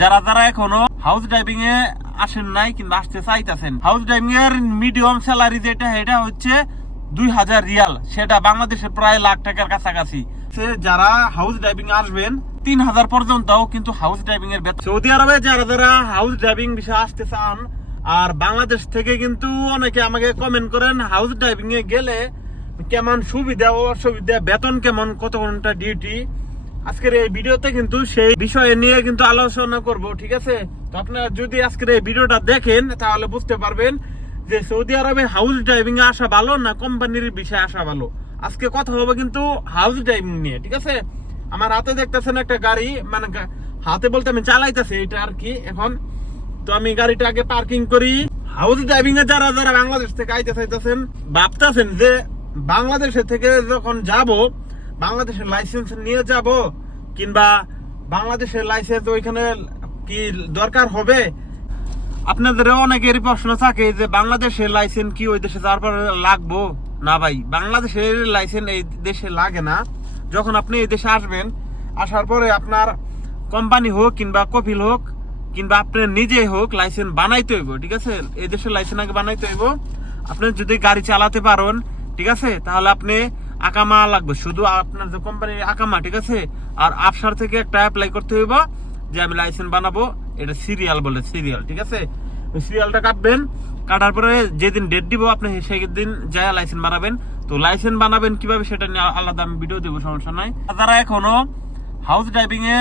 যারা যারা এখনও হাউস ড্রাইভিং এ আসেন নাই কিংবা আসতে চাইতেছেন হাউস ড্রাইভিং এর মিডিয়াম স্যালারি যেটা, এটা হচ্ছে দুই হাজার রিয়াল। সেটা বাংলাদেশে প্রায় লাখ টাকার কাছাকাছি। যারা হাউস ড্রাইভিং আসবেন, তিন হাজার পর্যন্ত কিন্তু হাউস ড্রাইভিং এর বেতন। সৌদি আরবে যারা যারা হাউস ড্রাইভিং বিষয়ে আসতে চান, আর বাংলাদেশ থেকে কিন্তু অনেকে আমাকে কমেন্ট করেন হাউস ড্রাইভিং এ গেলে কেমন সুবিধা অসুবিধা, বেতন কেমন, কত ঘণ্টা ডিউটি আজকের এই ভিডিওতে কিন্তু সেই বিষয়ে নিয়ে কিন্তু আলোচনা করব, ঠিক আছে? তো আপনারা যদি আজকের এই ভিডিওটা দেখেন, তাহলে বুঝতে পারবেন যে সৌদি আরবে হাউস ড্রাইভিং এ আসা ভালো না কোম্পানির বিষয়ে আসা ভালো? আজকে কথা হবে কিন্তু হাউস ড্রাইভিং নিয়ে, ঠিক আছে? আমার হাতে দেখতেছেন একটা গাড়ি মানে হাতে বলতে আমি চালাইতেছি এটা আর কি এখন। তো আমি গাড়িটা আগে পার্কিং করি। হাউস ড্রাইভিং এ যারা যারা বাংলাদেশ থেকে আইতে চাইতেছেন, ভাবতেছেন যে বাংলাদেশে থেকে যখন যাব বাংলাদেশের লাইসেন্স নিয়ে যাব কিংবা বাংলাদেশের লাইসেন্স ওইখানে কি দরকার হবে? আপনাদের অনেকেরই প্রশ্ন থাকে যে বাংলাদেশের লাইসেন্স কি ওই দেশে যাওয়ার লাগবো? না ভাই, বাংলাদেশের লাইসেন্স এই দেশে লাগে না। যখন আপনি এই দেশে আসবেন, আসার পরে আপনার কোম্পানি হোক কিংবা কপিল হোক কিংবা আপনি নিজে হোক লাইসেন্স বানাইতে হইব, ঠিক আছে? এই দেশের লাইসেন্স আগে বানাইতে হইব। আপনি যদি গাড়ি চালাতে পারেন, ঠিক আছে? তাহলে আপনি আকামা লাগবে। শুধু আপনার যে কোম্পানির আকামা, ঠিক আছে? আর আফসার থেকে একটা অ্যাপ্লাই করতে হইব, যে আমি লাইসেন্স বানাবো, এটা সিরিয়াল বলে সিরিয়াল ঠিক আছে? সিরিয়ালটা কাটবেন, কাটার পরে যেদিন ডেট দিব, আপনি সেই দিন যায় লাইসেন্স বানাবেন। তো লাইসেন্স বানাবেন কীভাবে, সেটা নিয়ে আলাদা আমি ভিডিও দেবো, সমস্যা নাই। যারা এখনও হাউস ড্রাইভিং এ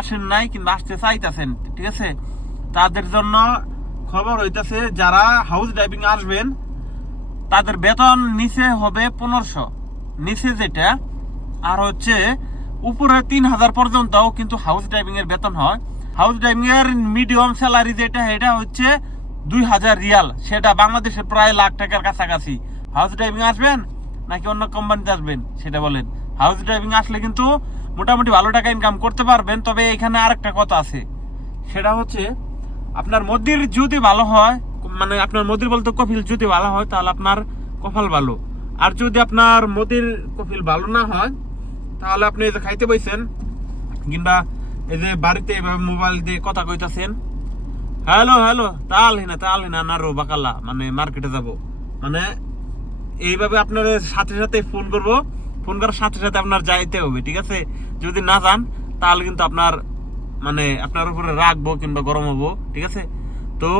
আসেন নাই, কিংবা আসতে চাইতেছেন, ঠিক আছে? তাদের জন্য খবর হইতাছে, যারা হাউস ড্রাইভিং আসবেন, তাদের বেতন নিচে হবে পনেরোশো। নিচে যেটা, আর হচ্ছে উপরে তিন হাজার পর্যন্ত কিন্তু হাউস ড্রাইভিং এর বেতন হয়। হাউস ড্রাইভিং এর মিডিয়াম স্যালারি যেটা, এটা হচ্ছে দুই হাজার রিয়াল। সেটা বাংলাদেশে প্রায় লাখ টাকার কাছাকাছি। হাউস ড্রাইভিং আসবেন নাকি অন্য কোম্পানিতে আসবেন, সেটা বলেন। হাউস ড্রাইভিং আসলে কিন্তু মোটামুটি ভালো টাকা ইনকাম করতে পারবেন, তবে এখানে আরেকটা কথা আছে। সেটা হচ্ছে আপনার মন্দির যদি ভালো হয় মানে আপনার মন্দির বলতে কফিল যদি ভালো হয়, তাহলে আপনার কপাল ভালো। আর যদি আপনার মদির কফিল ভালো না হয়, তাহলে আপনি এই যে খাইতে বইছেন, কিংবা এই যে বাড়িতে এভাবে মোবাইল দিয়ে কথা কইতাছেন, হ্যালো হ্যালো, তাল হিনা তাল হিনা, না রো বাকালা মানে মার্কেটে যাব। মানে এইভাবে আপনার সাথে সাথে ফোন করব, ফোন করার সাথে সাথে আপনার যাইতে হবে, ঠিক আছে? যদি না যান, তাহলে কিন্তু আপনার মানে আপনার উপরে রাখব কিংবা গরম হব, ঠিক আছে? তো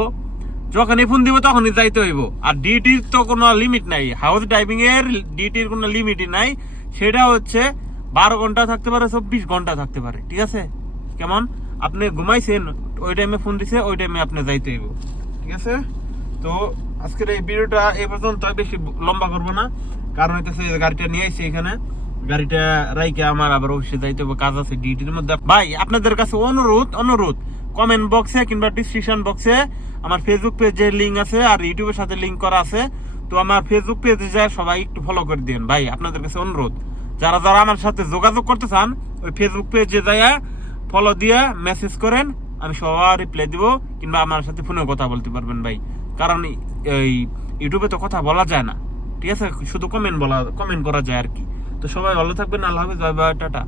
যখনই ফোন দিব তখনই যাইতে হইব। আর ডিউটির তো কোনো লিমিট নাই। হাউস ড্রাইভিং এর ডিউটির কোনো লিমিটই নাই। সেটা হচ্ছে বারো ঘণ্টা থাকতে পারে, চব্বিশ ঘণ্টা থাকতে পারে। ঠিক আছে? কেমন? আপনি ঘুমাইছেন, ওই টাইমে ফোন দিছে, ওই টাইমে আপনি যাইতে হইব। ঠিক আছে? তো আজকের এই ভিডিওটা এই পর্যন্ত, বেশি লম্বা করব না। কারণ হইতেছে গাড়িটা নিয়ে আসছি এখানে। গাড়িটা রাইকে আমার আবার অফিসে যাইতে হবে কাজ আছে ডিউটির মধ্যে। ভাই, আপনাদের কাছে অনুরোধ অনুরোধ। কমেন্ট বক্সে কিংবা ডিসক্রিপশন বক্সে আমার ফেসবুক পেজের লিঙ্ক আছে আর ইউটিউবের সাথে লিঙ্ক করা আছে। তো আমার ফেসবুক পেজে যায়, সবাই একটু ফলো করে দিন ভাই, আপনাদের কাছে অনুরোধ, যারা যারা আমার সাথে যোগাযোগ করতে চান, ওই ফেসবুক পেজে যায় ফলো দিয়ে মেসেজ করেন, আমি সবার রিপ্লাই দিব কিংবা আমার সাথে ফোনে কথা বলতে পারবেন ভাই। কারণ এই ইউটিউবে তো কথা বলা যায় না। ঠিক আছে? শুধু কমেন্ট বলা কমেন্ট করা যায় আর কি। তো সবাই ভালো থাকবেন, আল্লাহ হাফিজ, বাই বাই, টাটা।